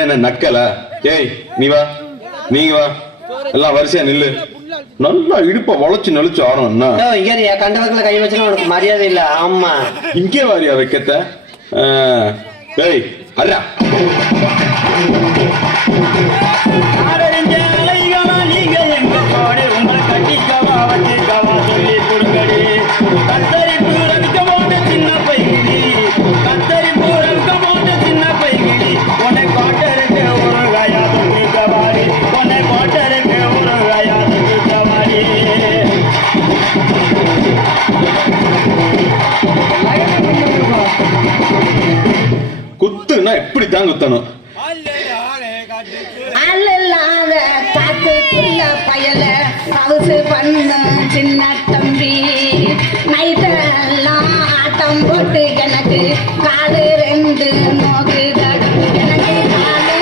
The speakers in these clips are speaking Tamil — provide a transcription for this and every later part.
இதான் என்ன நக்கலா? ஏய் நீ வா, நீங்க வா, எல்லாம் வரிசையா நில்லு. நல்லா இடுப்ப வளைச்சு நெளிச்சு ஆடணும்னா இங்கேயா கண்டவர்களை கை வச்சுனா உனக்கு மரியாதை இல்ல. ஆமா இங்கே வாரியா வைக்கத்த. ஏய் அடா குத்துனா இப்படித்தான் குத்தணும். காத்துக்குள்ள பயல கவுசு பண்ண சின்ன தம்பி நைட்டெல்லாம் ஆட்டம் போட்டு எனக்கு காலு ரெண்டு நோக்கு எனக்கு காலு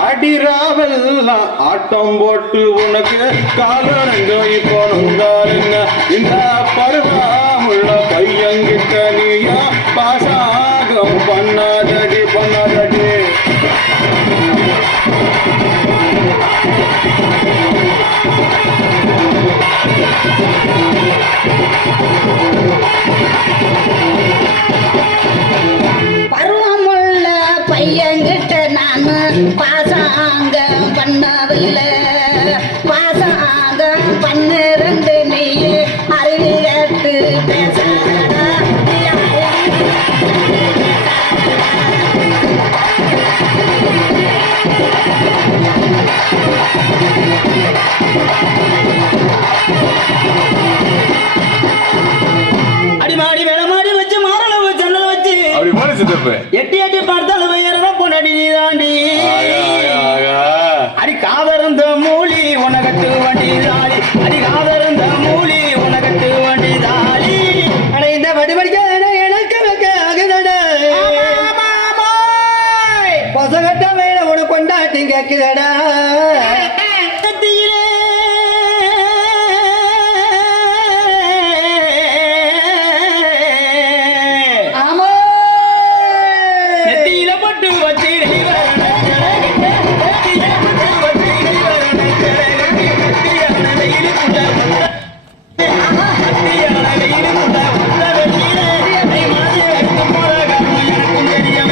அடிராவெல்லாம் ஆட்டம் போட்டு உனக்கு காலரங்க இப்போ இந்த பருவாமுள்ள பையங்கிட்ட நீயா பாசாகம் பண்ணாதடி பண்ணாதடி. பருவமுள்ள பையன்கிட்ட நானு பாசாங்க பண்ணவில்லை. பாசாங்க பன்னிரண்டு நீ அறிவு கேட்டு பேசாடா. அடிமாடி வேளமாடி வச்சு மாரளவு ஜன்னல் வச்சு அப்படி போல சித்தப்பு எட்டி எட்டி பார்த்தாலும் வேறதான் பொண்ணடி நீ தாண்டி. அடி காதறந்த மூலி உனகட்டு